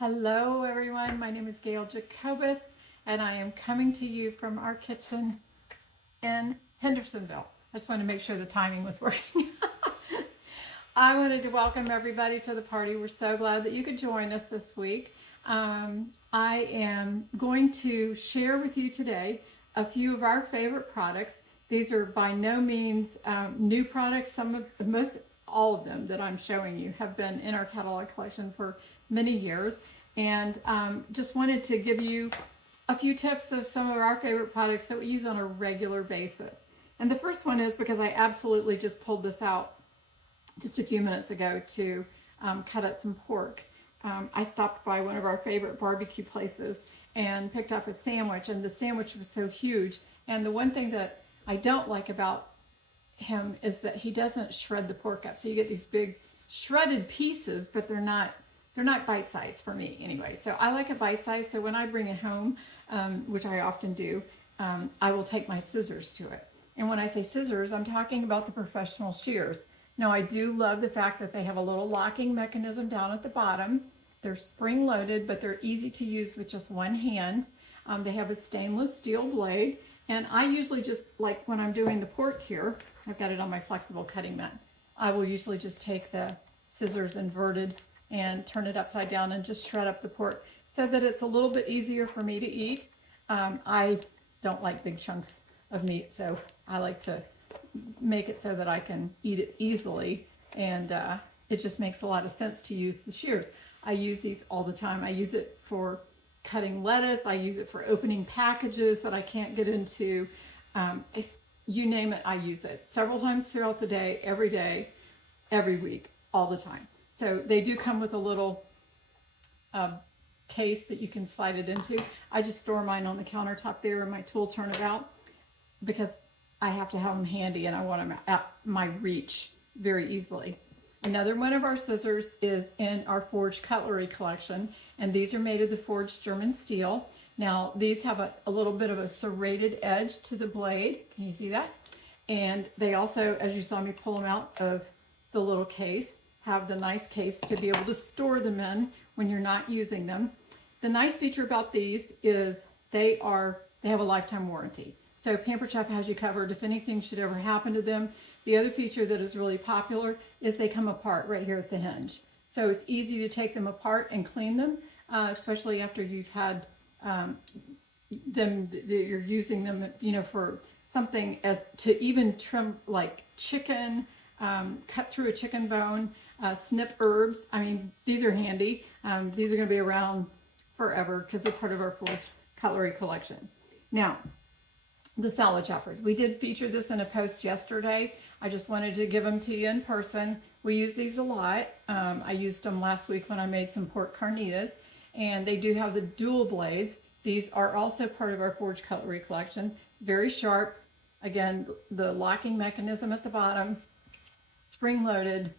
Hello everyone, my name is Gail Jacobus and I am coming to you from our kitchen in Hendersonville. I just wanted to make sure the timing was working. I wanted to welcome everybody to the party. We're so glad that you could join us this week. I am going to share with you today a few of our favorite products. These are by no means new products. All of them that I'm showing you have been in our catalog collection for many years, and just wanted to give you a few tips of some of our favorite products that we use on a regular basis. And the first one is because I absolutely just pulled this out just a few minutes ago to cut up some pork. I stopped by one of our favorite barbecue places and picked up a sandwich, and the sandwich was so huge. And the one thing that I don't like about him is that he doesn't shred the pork up. So you get these big shredded pieces, but they're not bite sized for me anyway. So I like a bite size. So when I bring it home, which I often do, I will take my scissors to it. And when I say scissors, I'm talking about the professional shears. Now I do love the fact that they have a little locking mechanism down at the bottom. They're spring loaded, but they're easy to use with just one hand. They have a stainless steel blade. And I usually just, like when I'm doing the pork here, I've got it on my flexible cutting mat. I will usually just take the scissors inverted and turn it upside down and just shred up the pork so that it's a little bit easier for me to eat. I don't like big chunks of meat, so I like to make it so that I can eat it easily, and it just makes a lot of sense to use the shears. I use these all the time. I use it for cutting lettuce. I use it for opening packages that I can't get into. If you name it, I use it several times throughout the day, every week, all the time. So they do come with a little case that you can slide it into. I just store mine on the countertop there in my tool turnabout because I have to have them handy and I want them at my reach very easily. Another one of our scissors is in our forged cutlery collection, and these are made of the forged German steel. Now these have a little bit of a serrated edge to the blade. Can you see that? And they also, as you saw me pull them out of the little case, have the nice case to be able to store them in when you're not using them. The nice feature about these is they have a lifetime warranty. So Pampered Chef has you covered if anything should ever happen to them. The other feature that is really popular is they come apart right here at the hinge. So it's easy to take them apart and clean them, especially after you've had you're using them, for something as to even trim like chicken, cut through a chicken bone, snip herbs. I mean, these are handy. These are going to be around forever because they're part of our forged cutlery collection. Now, the salad choppers. We did feature this in a post yesterday. I just wanted to give them to you in person. We use these a lot. I used them last week when I made some pork carnitas, and they do have the dual blades. These are also part of our forged cutlery collection. Very sharp. Again, the locking mechanism at the bottom, spring loaded,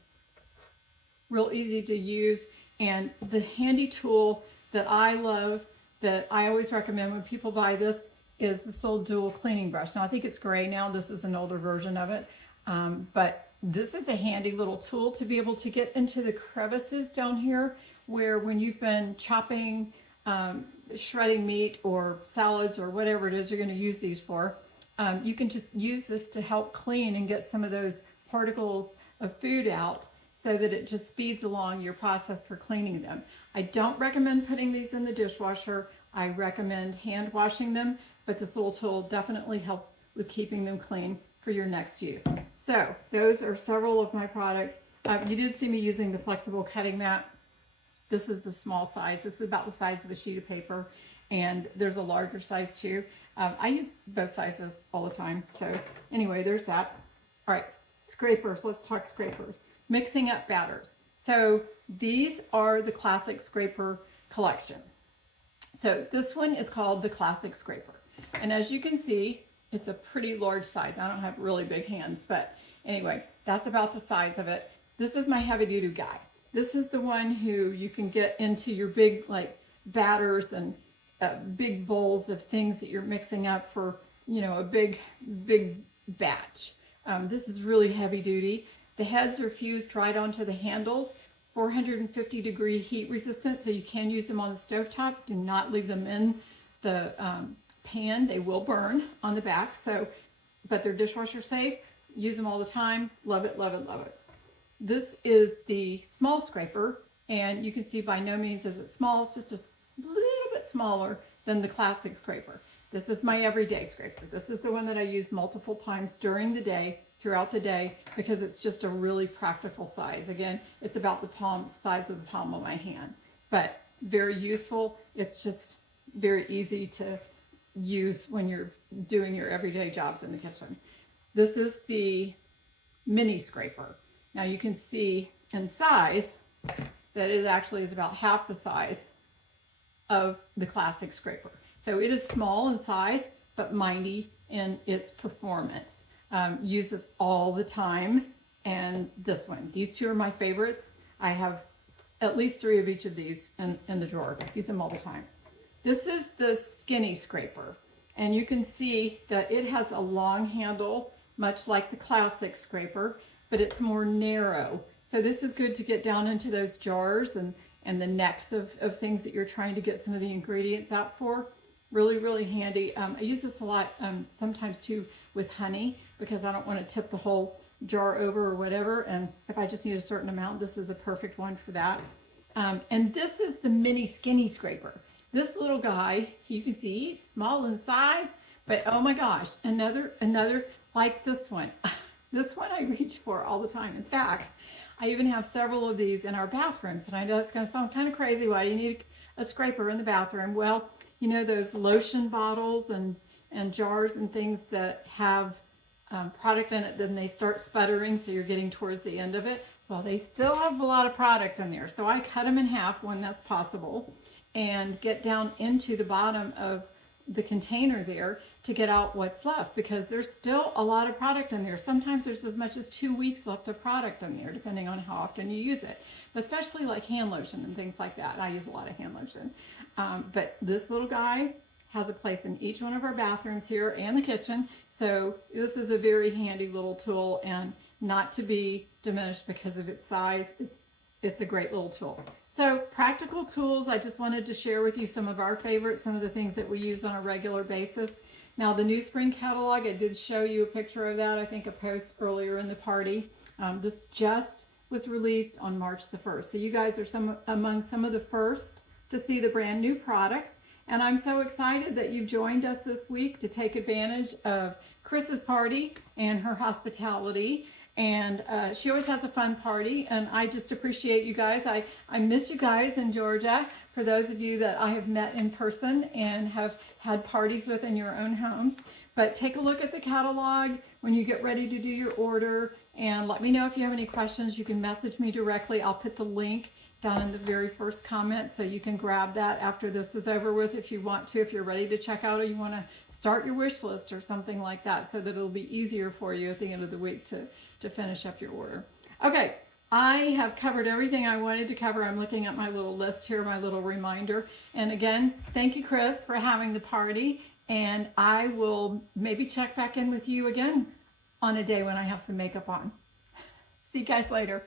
real easy to use. And the handy tool that I love, that I always recommend when people buy this, is this old dual cleaning brush. Now I think it's gray now. This is an older version of it. But this is a handy little tool to be able to get into the crevices down here where when you've been chopping, shredding meat or salads or whatever it is you're going to use these for, you can just use this to help clean and get some of those particles of food out so that it just speeds along your process for cleaning them. I don't recommend putting these in the dishwasher. I recommend hand washing them, but this little tool definitely helps with keeping them clean for your next use. So those are several of my products. You did see me using the flexible cutting mat. This is the small size. This is about the size of a sheet of paper, and there's a larger size too. I use both sizes all the time. So anyway, there's that. All right, scrapers. Let's talk scrapers. Mixing up batters. So these are the classic scraper collection. So this one is called the classic scraper. And as you can see, it's a pretty large size. I don't have really big hands, but anyway, that's about the size of it. This is my heavy duty guy. This is the one who you can get into your big like batters and big bowls of things that you're mixing up for, a big batch. This is really heavy duty. The heads are fused right onto the handles 450-degree heat resistant, so you can use them on the stovetop. Do not leave them in the pan. They will burn on the back, so, but they're dishwasher safe. Use them all the time. Love it, love it, love it. This is the small scraper, and you can see by no means is it small. It's just a little bit smaller than the classic scraper. This is my everyday scraper. This is the one that I use multiple times during the day, throughout the day, because it's just a really practical size. Again, it's about the palm size of the palm of my hand, but very useful. It's just very easy to use when you're doing your everyday jobs in the kitchen. This is the mini scraper. Now you can see in size that it actually is about half the size of the classic scraper. So it is small in size, but mighty in its performance. Use this all the time. And this one, these two are my favorites. I have at least 3 of each of these in the drawer. Use them all the time. This is the skinny scraper. And you can see that it has a long handle, much like the classic scraper, but it's more narrow. So this is good to get down into those jars and the necks of things that you're trying to get some of the ingredients out for. Really, really handy. I use this a lot sometimes too with honey, because I don't want to tip the whole jar over or whatever. And if I just need a certain amount, this is a perfect one for that. And this is the mini skinny scraper. This little guy, you can see, small in size, but oh my gosh, another like this one. This one I reach for all the time. In fact, I even have several of these in our bathrooms. And I know it's going to sound kind of crazy. Why do you need a scraper in the bathroom? Well, you know those lotion bottles and jars and things that have product in it, then they start sputtering, so you're getting towards the end of it. Well, they still have a lot of product in there. So I cut them in half when that's possible and get down into the bottom of the container there to get out what's left, because there's still a lot of product in there. Sometimes there's as much as 2 weeks left of product in there, depending on how often you use it, especially like hand lotion and things like that. I use a lot of hand lotion. But this little guy has a place in each one of our bathrooms here and the kitchen. So this is a very handy little tool, and not to be diminished because of its size. It's a great little tool. So practical tools, I just wanted to share with you some of our favorites, some of the things that we use on a regular basis. Now the New Spring catalog, I did show you a picture of that, I think a post earlier in the party. This just was released on March the 1st. So you guys are among some of the first to see the brand new products. And I'm so excited that you've joined us this week to take advantage of Chris's party and her hospitality. And she always has a fun party, and I just appreciate you guys. I miss you guys in Georgia. For those of you that I have met in person and have had parties with in your own homes. But take a look at the catalog when you get ready to do your order, and let me know if you have any questions. You can message me directly. I'll put the link down in the very first comment, so you can grab that after this is over with if you want to, if you're ready to check out or you want to start your wish list or something like that, so that it'll be easier for you at the end of the week to finish up your order. Okay, I have covered everything I wanted to cover. I'm looking at my little list here, my little reminder. And again, thank you, Chris, for having the party. And I will maybe check back in with you again on a day when I have some makeup on. See you guys later.